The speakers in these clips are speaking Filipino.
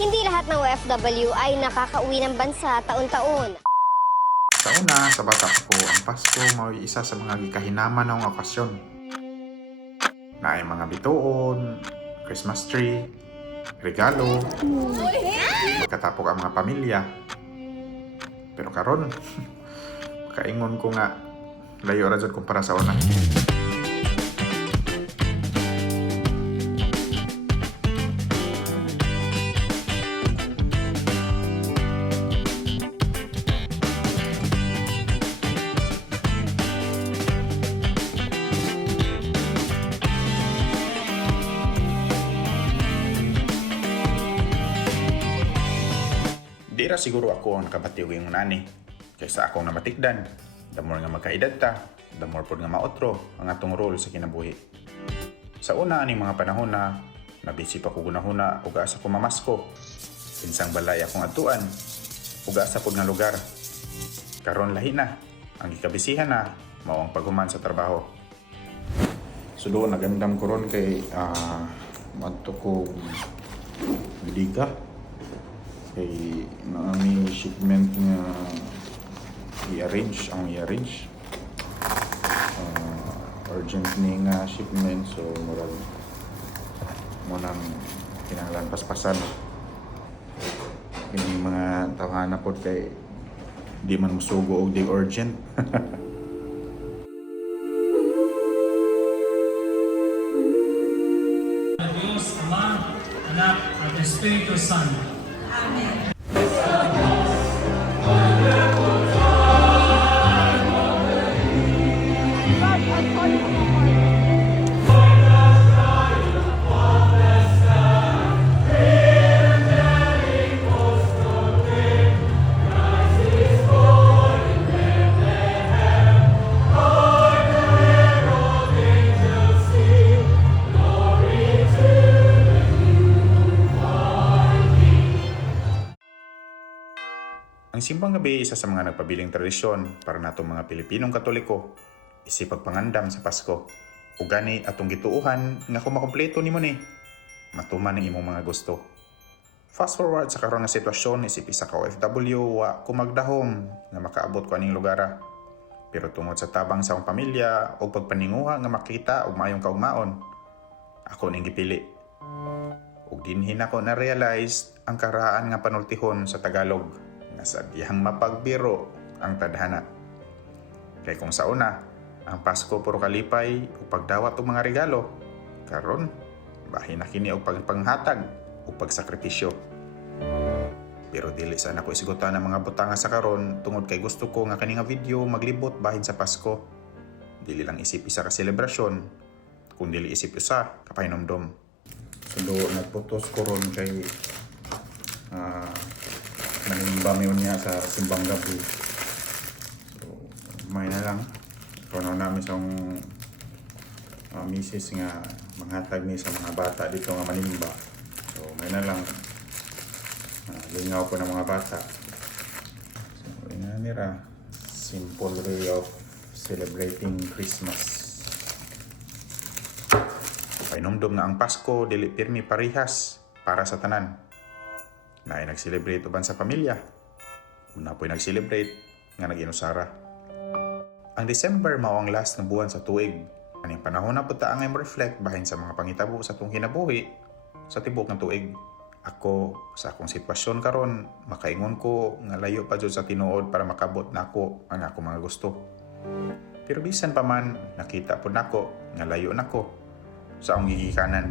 Hindi lahat ng OFW ay nakakauwi ng bansa taon-taon. Sa una, sa bata ko, ang Pasko may isa sa mga gikahinaman ng okasyon. Na ay mga bituon, Christmas tree, regalo, magkatapok ang mga pamilya. Pero karon, kaingon ko nga, layo ra jud kumpara sa una. Di ra siguro ako ang nakabatiw yung nani. Kaysa akong namatikdan. The more nga magkaedad ta, the more pod nga maotro ang atong role sa kinabuhi. Sa una aning mga panahon na nabisi pa ko gunahuna ug asa ko mamasko. Pinsang balay akong atuan ug asa pod nga lugar. Karon lahi na. Ang ikabisihan na mao ang paghuman sa trabaho. Sudo nagandam ko ron kay madto ko Bidika. Kay naami shipment nga i-arrange urgent ni nga shipment, so murag mo nang kinahanglan paspasan yung mga tawhana pod kay di man musugo og di urgent. Diyos, Ama, Anak, at Espiritu Santo. Ang simbang gabi isa sa mga nagpabiling tradisyon para natong mga Pilipinong Katoliko isip pagpangandam sa Pasko. Ug gani atong gituuhan nga kung makompleto nimo ni matuman ang imong mga gusto. Fast forward sa karon nga sitwasyon, isip isa ka OFW wa ko magdahom nga makaabot ko aning lugar. Pero tungod sa tabang sa akong pamilya o pagpaninguha nga makita og maayong kaugmaon, ako ning gipili. Ug dinhin ako na realize ang karaan nga panultihon sa Tagalog nga sadyang mapagbiro ang tadhana. Kay kung sa una, ang Pasko puro kalipay o pagdawat og mga regalo, karon bahin na kini og pagpanghatag o pagsakripisyo. Pero dili sana ko isigutan ang mga butanga sa karon tungod kay gusto ko nga kani nga video maglibot bahin sa Pasko. Dili lang isip isa ka selebrasyon, kung dili isip usa ka pahinomdom. Sundo nagputos ko ron kay nanimba mo niya sa simbang gabi. So, may na lang. Kuno namin sa misis nga manghatag ni sa mga bata dito nga manimba. So, may na lang. Lingaw ko ng mga bata. So, nira. Simple way of celebrating Christmas. Painomdom na ang Pasko, dili pirmi parihas para sa tanan. Na ay nag-celebrate uban sa pamilya. Una po'y nag-celebrate nga nag-inusara. Ang December mao ang last ng buwan sa tuig. Aning panahon na puta ang reflect bahin sa mga pangitabo sa tong kinabuhi sa tibok ng tuig. Ako sa akong sitwasyon karon makaingon ko nga layo pa jud sa tinuod para makabot nako ang akong mga gusto. Pero bisan pa man nakita pud nako nga layo nako sa akong gigikanan.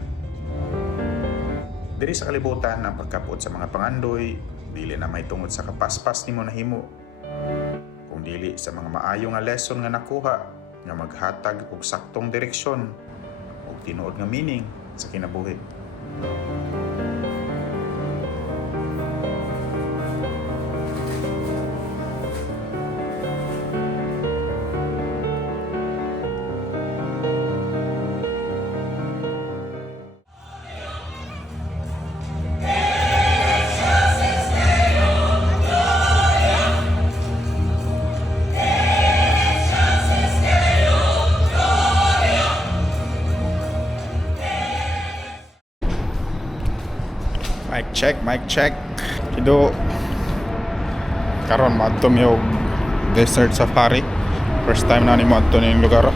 Diri sa kalibutan ang pagkapot sa mga pangandoy, dili na may tungod sa kapaspas nimo nahimo. Kung dili sa mga maayo nga lesson nga nakuha nga maghatag og saktong direksyon ug tinuod nga meaning sa kinabuhi. Mic check. Kido. Karon maadto mi og desert safari. First time na ni mo adto ning lugar.